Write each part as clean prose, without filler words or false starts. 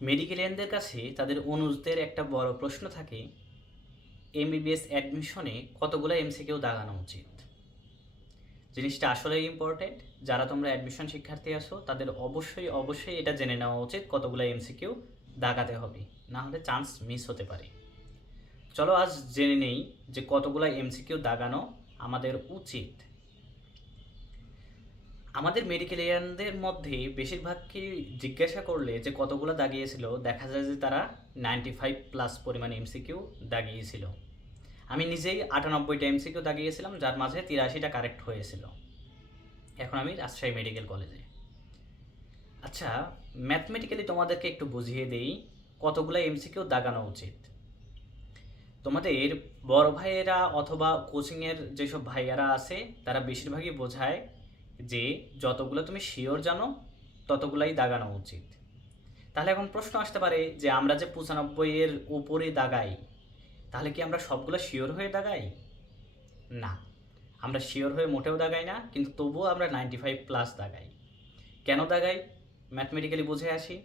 মেডিকেলিয়ানদের কাছে তাদের অনুজদের একটা বড় প্রশ্ন থাকে, এমবিবিএস অ্যাডমিশনে কতগুলো এমসিকিউ দাগানো উচিত। জিনিসটা আসলেই ইম্পর্টেন্ট। যারা তোমরা অ্যাডমিশন শিক্ষার্থী আছো তাদের অবশ্যই অবশ্যই এটা জেনে নেওয়া উচিত কতগুলো এমসিকিউ দাগাতে হবে, না হলে চান্স মিস হতে পারে। চলো আজ জেনে নেই যে কতগুলো এমসিকিউ দাগানো আমাদের উচিত। আমাদের মেডিকেলিয়ানদের মধ্যে বেশিরভাগকে জিজ্ঞাসা করলে যে কতগুলো দাগিয়েছিল, দেখা যায় যে তারা 95+ পরিমাণ এমসিকিউ দাগিয়েছিল। আমি নিজেই 98টা এমসিকিউ দাগিয়েছিলাম, যার মাঝে 83টা কারেক্ট হয়েছিল। এখন আমি রাজশাহী মেডিকেল কলেজে। আচ্ছা, ম্যাথমেটিক্যালি তোমাদেরকে একটু বুঝিয়ে দেই কতগুলো এমসিকিউ দাগানো উচিত। তোমাদের বড় ভাইয়েরা অথবা কোচিংয়ের যেসব ভাইয়ারা আছে তারা বেশিরভাগই বোঝায় যে যতগুলো তুমি শিওর জানো ততগুলাই দাগানো উচিত। তাহলে এখন প্রশ্ন আসতে পারে যে আমরা যে 95-এর উপরে দাগাই, তাহলে কি আমরা সবগুলো শিওর হয়ে দাগাই? না, আমরা শিওর হয়ে মোটেও দাগাই না, কিন্তু তবুও আমরা 95+ দাগাই। কেন দাগাই? ম্যাথমেটিক্যালি বুঝে আসি।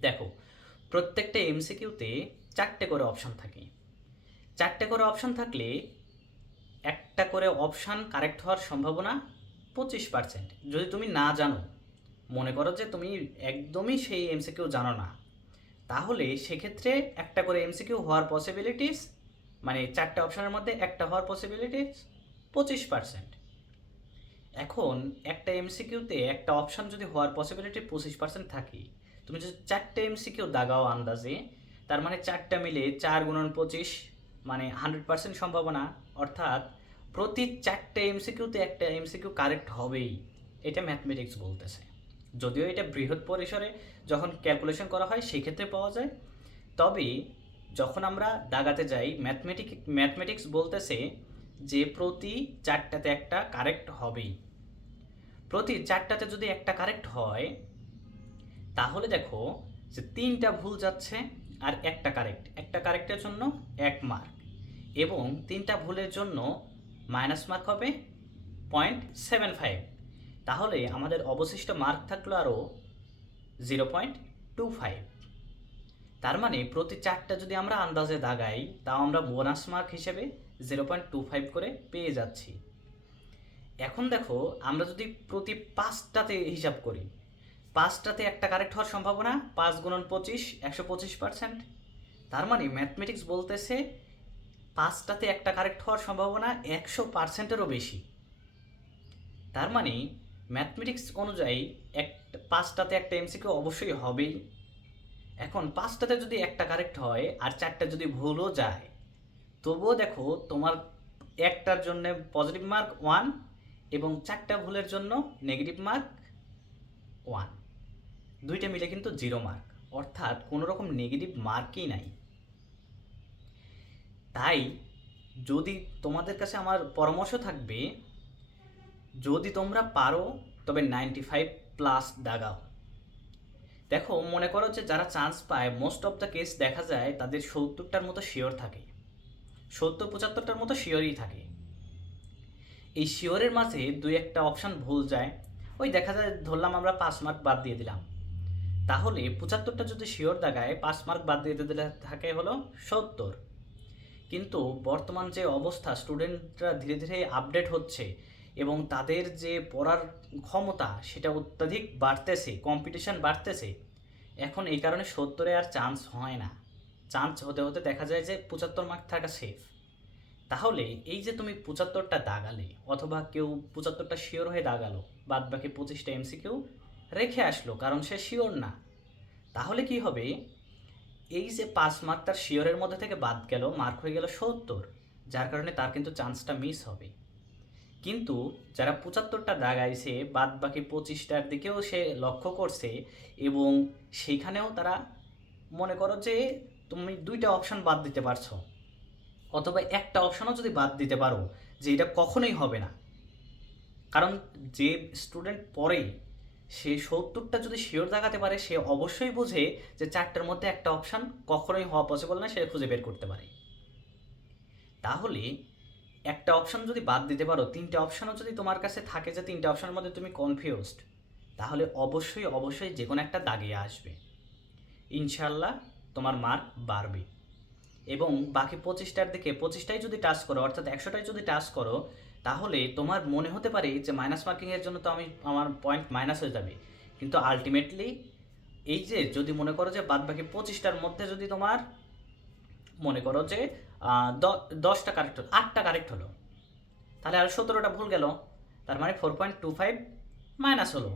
দেখো, প্রত্যেকটা এমসিকিউতে 4টে করে অপশান থাকে। 4টে করে অপশান থাকলে একটা করে অপশান কারেক্ট হওয়ার সম্ভাবনা 25%। যদি তুমি না জানো, মনে করো যে তুমি একদমই সেই এমসিকিউ জানো না, তাহলে সেক্ষেত্রে একটা করে এমসিকিউ হওয়ার পসিবিলিটিস, মানে 4টে অপশানের মধ্যে একটা হওয়ার পসিবিলিটিস 25%। এখন একটা এমসিকিউতে একটা অপশান যদি হওয়ার পসিবিলিটি 25% থাকে, তুমি যদি 4টে এমসিকিউ দাগাও আন্দাজে, তার মানে 4টা মিলে 4 × 25 মানে 100% সম্ভাবনা। অর্থাৎ প্রতি 4টে এমসিকিউতে একটা এমসিকিউ কারেক্ট হবেই, এটা ম্যাথমেটিক্স বলতেছে। যদিও এটা বৃহৎ পরিসরে যখন ক্যালকুলেশন করা হয় সেই ক্ষেত্রে পাওয়া যায়, তবে যখন আমরা দাগাতে যাই ম্যাথমেটিক্স বলতেছে যে প্রতি 4টাতে একটা কারেক্ট হবেই। প্রতি 4টাতে যদি একটা কারেক্ট হয়, তাহলে দেখো যে 3টা ভুল যাচ্ছে আর একটা কারেক্ট। একটা কারেক্টের জন্য 1 মার্ক, এবং 3টা ভুলের জন্য মাইনাস মার্ক হবে 0.75। তাহলে আমাদের অবশিষ্ট মার্ক থাকলো আরও 0.25। তার মানে প্রতি 4টা যদি আমরা আন্দাজে দাগাই, তাও আমরা বোনাস মার্ক হিসেবে 0.25 করে পেয়ে যাচ্ছি। এখন দেখো, আমরা যদি প্রতি 5টাতে হিসাব করি, 5টাতে একটা কারেক্ট হওয়ার সম্ভাবনা 5 × 25 125%। তার মানে ম্যাথমেটিক্স বলতেছে 5টাতে একটা কারেক্ট হওয়ার সম্ভাবনা 100%-এরও বেশি। তার মানে ম্যাথমেটিক্স অনুযায়ী 5টাতে একটা এমসিকিউ অবশ্যই হবেই। এখন 5টাতে যদি একটা কারেক্ট হয় আর 4টা যদি ভুলও যায়, তবুও দেখো তোমার একটার জন্য পজিটিভ মার্ক 1 এবং 4টা ভুলের জন্য নেগেটিভ মার্ক 1, দুইটা মিলে কিন্তু 0 মার্ক। অর্থাৎ কোনো রকম নেগেটিভ মার্কই নাই। তাই যদি তোমাদের কাছে আমার পরামর্শ থাকবে, যদি তোমরা পারো তবে 95+ দাগাও। দেখো, মনে করো যে যারা চান্স পায় মোস্ট অফ দ্য কেস দেখা যায় তাদের 70টার মতো শিওর থাকে, 70-75টার মতো শিওরই থাকে। এই শিওরের মাঝে 2-1টা অপশান ভুল যায়, ওই দেখা যায় ধরলাম আমরা 5 মার্ক বাদ দিয়ে দিলাম, তাহলে 75টা যদি শিওর দাগায় 5 মার্ক বাদ দিয়ে দিলে থাকে হলো 70। কিন্তু বর্তমান যে অবস্থা, স্টুডেন্টরা ধীরে ধীরে আপডেট হচ্ছে এবং তাদের যে পড়ার ক্ষমতা সেটা অত্যাধিক বাড়তেছে, কম্পিটিশন বাড়তেছে। এখন এই কারণে 70-এ আর চান্স হয় না, চান্স হতে হতে দেখা যায় যে 75 মার্ক থাকা সেফ। তাহলে এই যে তুমি 75টা দাগালে, অথবা কেউ 75টা শিওর হয়ে দাগালো, বাদ বাকি 25টা এমসিকিউ রেখে আসলো কারণ সে শিওর না, তাহলে কি হবে? এই যে 5 মার্ক তার শিওরের মধ্যে থেকে বাদ গেল, মার্ক হয়ে গেল 70, যার কারণে তার কিন্তু চান্সটা মিস হবে। কিন্তু যারা 75টা দাগাইছে, বাদ বাকি 25টার দিকেও সে লক্ষ্য করছে, এবং সেইখানেও তারা মনে করো যে তুমি 2টা অপশান বাদ দিতে পারছো, অথবা একটা অপশানও যদি বাদ দিতে পারো যে এটা কখনোই হবে না, কারণ যে স্টুডেন্ট পড়ে সে 70টা যদি শিওর দেখাতে পারে, সে অবশ্যই বোঝে যে 4টার মধ্যে একটা অপশান কখনোই হওয়া পসিবল না, সে খুঁজে বের করতে পারে। তাহলে একটা অপশান যদি বাদ দিতে পারো, 3টে অপশানও যদি তোমার কাছে থাকে যে 3টে অপশানের মধ্যে তুমি কনফিউজড, তাহলে অবশ্যই অবশ্যই যে কোনো একটা দাগিয়ে আসবে। ইনশাল্লাহ তোমার মার্ক বাড়বে। এবং বাকি 25টার দিকে 25টাই যদি টাচ করো, অর্থাৎ 100টাই যদি টাচ করো, তাহলে তোমার মনে হতে পারে যে মাইনাস মার্কিংয়ের জন্য তো আমার পয়েন্ট মাইনাস হয়ে যাবে, কিন্তু আলটিমেটলি এই যে যদি মনে করো যে বাদ বাকি 25টার মধ্যে যদি তোমার মনে করো যে 10টা কারেক্ট হলো, 8টা কারেক্ট হলো, তাহলে আর 17টা ভুল গেল, তার মানে 4.25 মাইনাস হলো,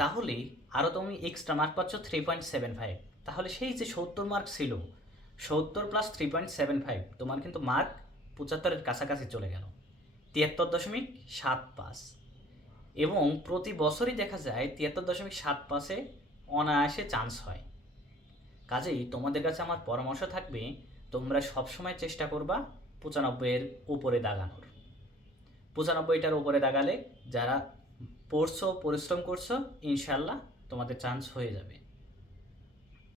তাহলে আরও তুমি এক্সট্রা মার্ক পাচ্ছ 3.75। তাহলে সেই যে 70 মার্ক ছিল, 70 প্লাস 3.75, তোমার কিন্তু মার্ক 75-এর কাছাকাছি চলে গেল, 73.75। এবং প্রতি বছরই দেখা যায় 73.75 অনায়াসে চান্স হয়। কাজেই তোমাদের কাছে আমার পরামর্শ থাকবে, তোমরা সবসময় চেষ্টা করবা 95-এর উপরে দাগানোর। 95টার উপরে দাগালে যারা পড়ছো, পরিশ্রম করছো, ইনশাল্লাহ তোমাদের চান্স হয়ে যাবে।